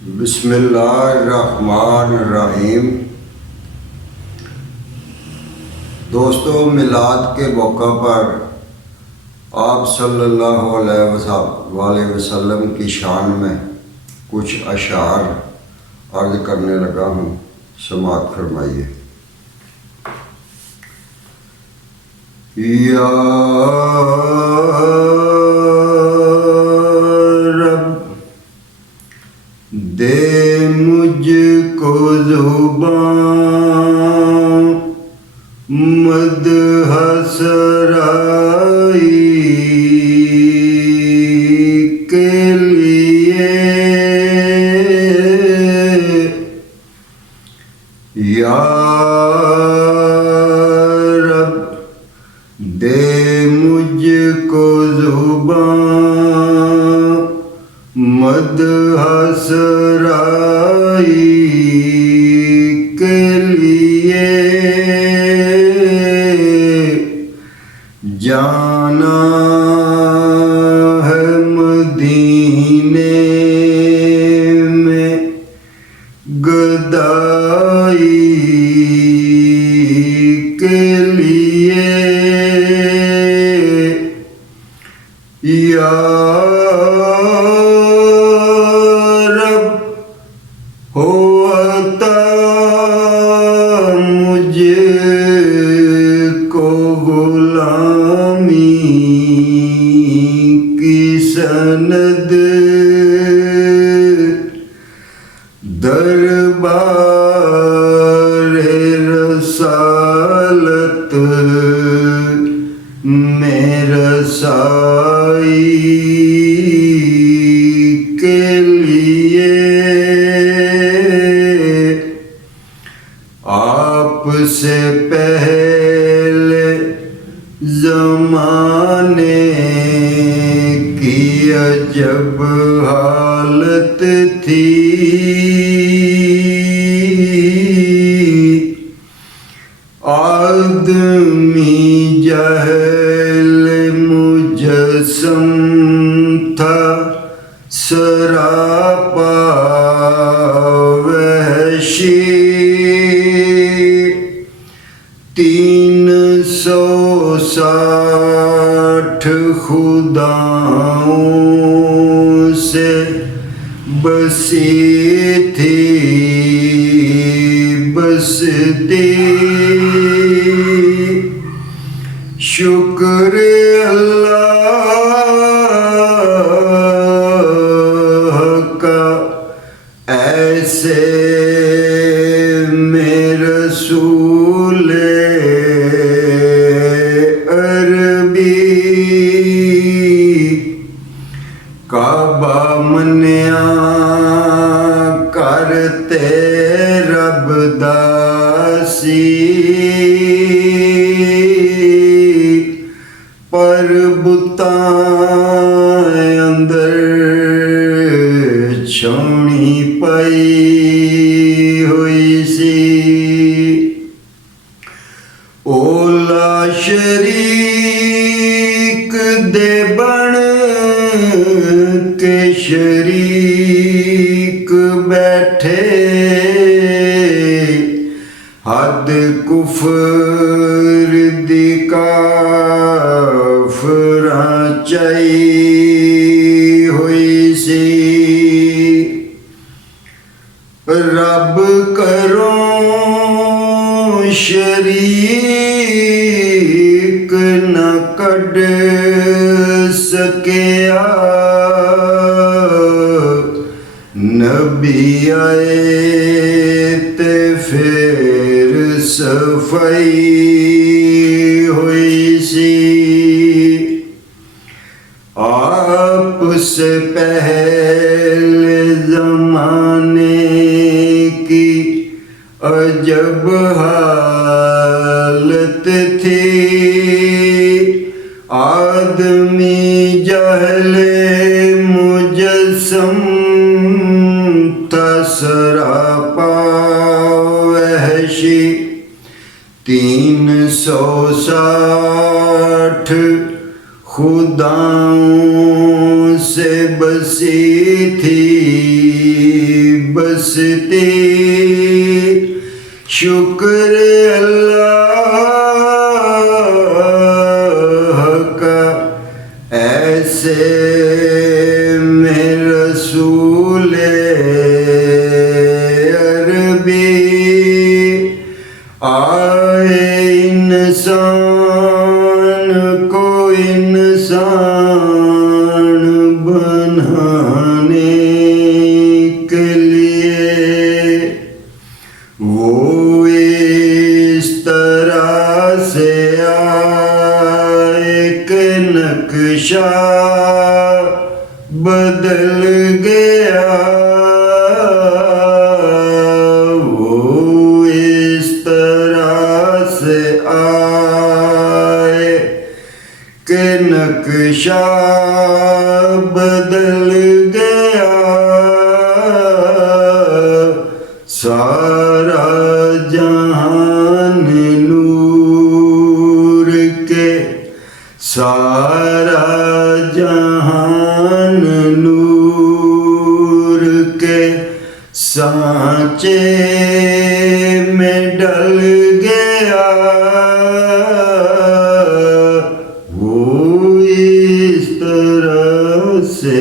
بسم اللہ الرحمن الرحیم۔ دوستو، میلاد کے موقع پر آپ صلی اللہ علیہ وسلم کی شان میں کچھ اشعار عرض کرنے لگا ہوں، سماعت فرمائیے۔ یا رب دے مجھ کو زبان مدح سرائی کے لیے، یا رب دے مجھ کو زبان مدح سرائی کے لیے، جانا ہے مدینے میں گدائی کے لیے، یا رب ہو عطا مجھے کو غلامی کی سند، دربار رسالت میں رسائی کے لیے، آپ سے پہلے زمانے کی عجب حالت تھی، آدمی جہل مجسم تھا سراپا وحشی، 360 خداؤں سے بسی تھی بستی، شکر اللہ کا ایسے میں رسول عربی، کعبہ منیا کرتے رب داسی، پر بتاں اندر چھوڑی پئی ہوئی سی، اولا شریک دے بن کے شریک بیٹھے، حد کفر دی کافراں چائی ہوئی سی، رب کروں شریک نہ کڈ سکیا، نبی آئے تے پھر صفائی ہوئی سی، آپ سے پہلے زمانے کی عجب حالت تھی، آدمی جہل مجسم تھا سراپا وحشی، 360 خداؤں سے بسی تھی بستی شکر اللہ کا ایسے میں رسول عربی آئے انسان کو انسان بنانے کے لیے وہ اس طرح سے آئے کہ نقشہ بدل گیا وہ اس طرح سے آئے کہ نقشہ بدل گیا سارا جہان نور کے سارا جہان نور کے سانچے میں ڈل گیا وہ اس طرح سے